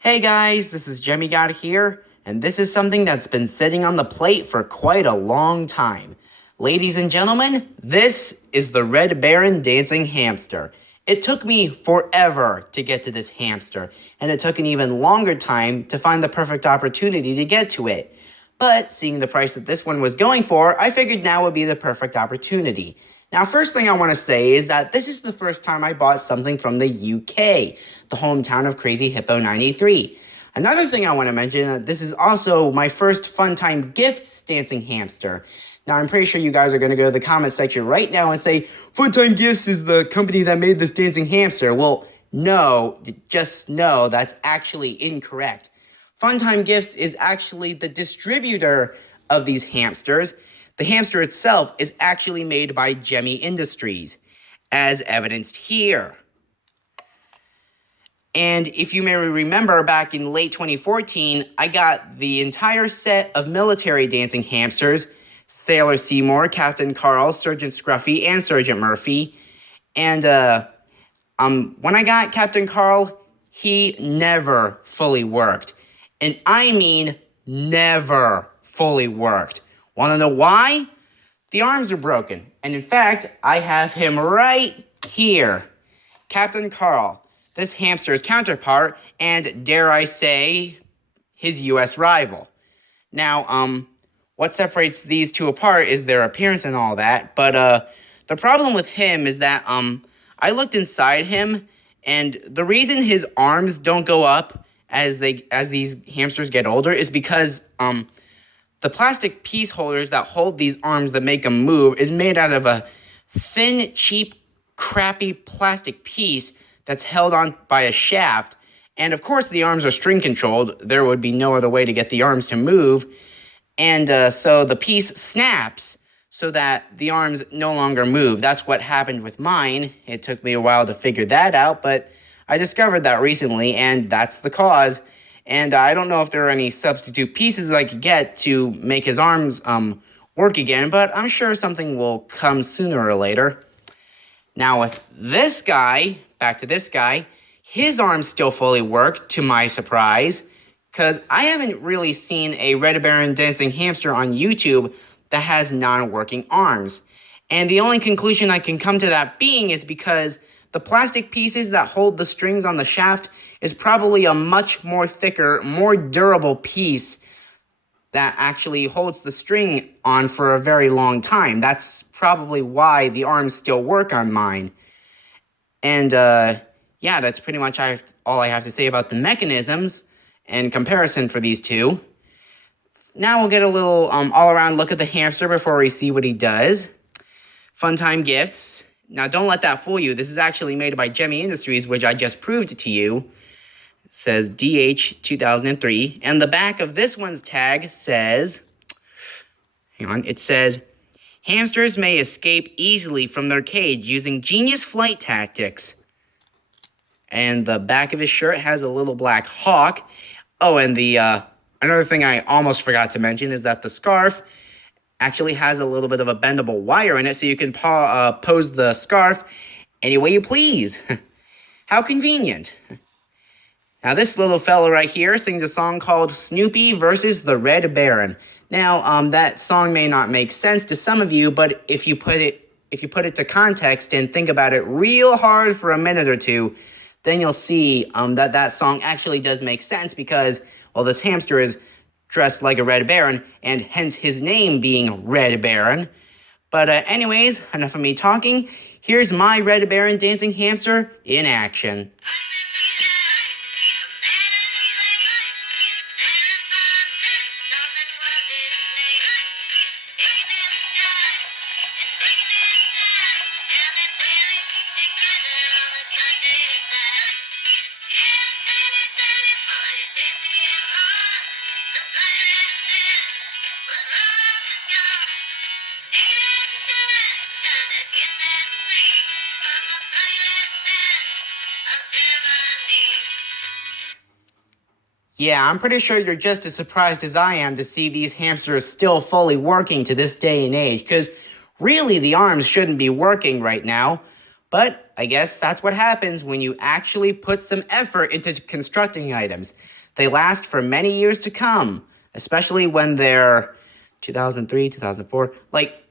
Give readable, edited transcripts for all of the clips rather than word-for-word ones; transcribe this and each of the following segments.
Hey guys, this is Gemmy here, and this is something that's been sitting on the plate for quite a long time. Ladies and gentlemen, this is the Red Baron dancing hamster. It took me forever to get to this hamster, and it took an even longer time to find the perfect opportunity to get to it. But seeing the price that this one was going for, I figured now would be the perfect opportunity. Now, first thing I want to say is that this is the first time I bought something from the UK, the hometown of Crazy Hippo 93. Another thing I want to mention, this is also my first Funtime Gifts dancing hamster. Now, I'm pretty sure you guys are going to go to the comment section right now and say, Funtime Gifts is the company that made this dancing hamster. Well, no, just no, that's actually incorrect. Funtime Gifts is actually the distributor of these hamsters. The hamster itself is actually made by Gemmy Industries, as evidenced here. And if you may remember, back in late 2014, I got the entire set of military dancing hamsters, Sailor Seymour, Captain Carl, Sergeant Scruffy, and Sergeant Murphy. And when I got Captain Carl, he never fully worked. And I mean never fully worked. Want to know why? The arms are broken. And in fact, I have him right here. Captain Carl, this hamster's counterpart, and dare I say, his US rival. Now, what separates these two apart is their appearance and all that, but the problem with him is that I looked inside him, and the reason his arms don't go up as these hamsters get older is because the plastic piece holders that hold these arms that make them move is made out of a thin, cheap, crappy plastic piece that's held on by a shaft. And of course, the arms are string controlled. There would be no other way to get the arms to move. And so the piece snaps so that the arms no longer move. That's what happened with mine. It took me a while to figure that out, but I discovered that recently, and that's the cause. And I don't know if there are any substitute pieces I could get to make his arms work again, but I'm sure something will come sooner or later. Now with this guy, back to this guy, his arms still fully work, to my surprise, because I haven't really seen a Red Baron dancing hamster on YouTube that has non-working arms. And the only conclusion I can come to that being is because the plastic pieces that hold the strings on the shaft is probably a much more thicker, more durable piece that actually holds the string on for a very long time. That's probably why the arms still work on mine. And yeah, that's pretty much all I have to say about the mechanisms and comparison for these two. Now we'll get a little all-around look at the hamster before we see what he does. Funtime Gifts. Now, don't let that fool you. This is actually made by Gemmy Industries, which I just proved to you. It says DH 2003. And the back of this one's tag says, it says, hamsters may escape easily from their cage using genius flight tactics. And the back of his shirt has a little black hawk. Oh, and the another thing I almost forgot to mention is that the scarf actually has a little bit of a bendable wire in it, so you can pose the scarf any way you please. How convenient. Now, this little fella right here sings a song called Snoopy versus the Red Baron. Now, that song may not make sense to some of you, but if you put it to context and think about it real hard for a minute or two, then you'll see that song actually does make sense because, well, this hamster is dressed like a Red Baron, and hence his name being Red Baron. But anyways, enough of me talking. Here's my Red Baron dancing hamster in action. Yeah, I'm pretty sure you're just as surprised as I am to see these hamsters still fully working to this day and age, because really the arms shouldn't be working right now. But I guess that's what happens when you actually put some effort into constructing items. They last for many years to come, especially when they're 2003, 2004, like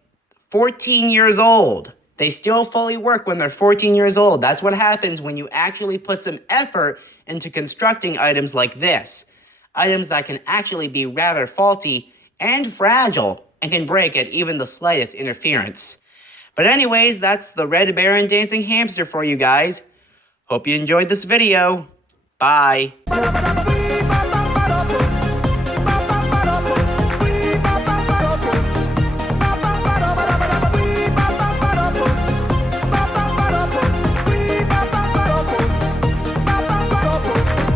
14 years old. They still fully work when they're 14 years old. That's what happens when you actually put some effort into constructing items like this. Items that can actually be rather faulty and fragile and can break at even the slightest interference. But anyways, that's the Red Baron Dancing Hamster for you guys. Hope you enjoyed this video. Bye.